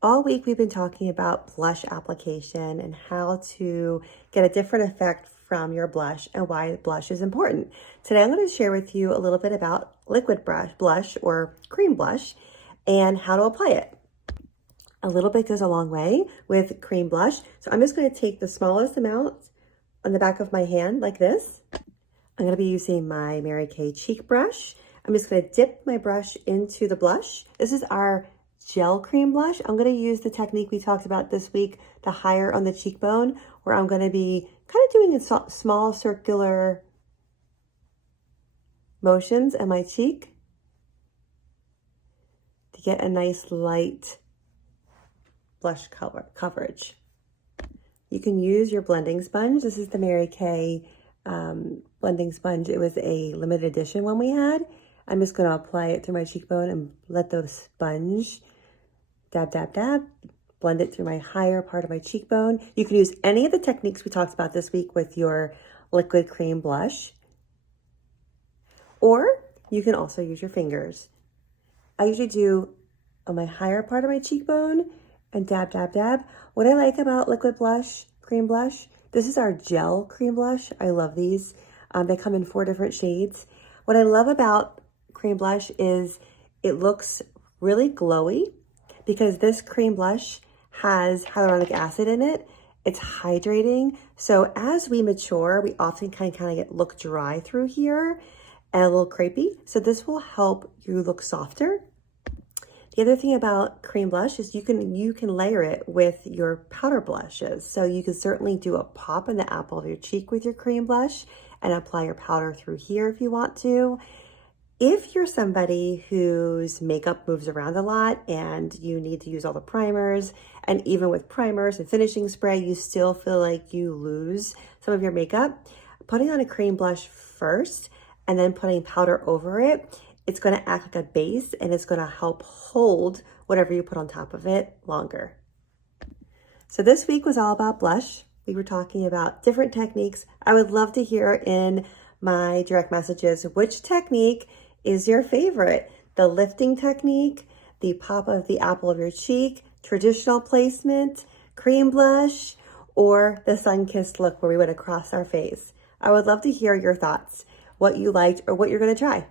All week we've been talking about blush application and how to get a different effect from your blush and why blush is important. Today I'm going to share with you a little bit about liquid blush or cream blush and how to apply it. A little bit goes a long way with cream blush. So I'm just going to take the smallest amount on the back of my hand like this. I'm going to be using my Mary Kay cheek brush. I'm just going to dip my brush into the blush. This is our gel cream blush. I'm going to use the technique we talked about this week, the higher on the cheekbone, where I'm going to be kind of doing a small circular motions in my cheek to get a nice light blush coverage. You can use your blending sponge. This is the Mary Kay blending sponge. It was a limited edition one we had. I'm just going to apply it to my cheekbone and let the sponge dab, dab, dab, blend it through my higher part of my cheekbone. You can use any of the techniques we talked about this week with your liquid cream blush, or you can also use your fingers. I usually do on my higher part of my cheekbone and dab, dab, dab. What I like about liquid blush, cream blush, this is our gel cream blush. I love these. They come in 4 different shades. What I love about cream blush is it looks really glowy because this cream blush has hyaluronic acid in it. It's hydrating. So as we mature, we often kind of look dry through here and a little crepey. So this will help you look softer. The other thing about cream blush is you can layer it with your powder blushes. So you can certainly do a pop in the apple of your cheek with your cream blush and apply your powder through here if you want to. If you're somebody whose makeup moves around a lot and you need to use all the primers, and even with primers and finishing spray, you still feel like you lose some of your makeup, putting on a cream blush first and then putting powder over it, it's going to act like a base and it's going to help hold whatever you put on top of it longer. So this week was all about blush. We were talking about different techniques. I would love to hear in my direct messages which technique is your favorite. The lifting technique, the pop of the apple of your cheek, traditional placement, cream blush, or the sun-kissed look where we went across our face. I would love to hear your thoughts, what you liked or what you're going to try.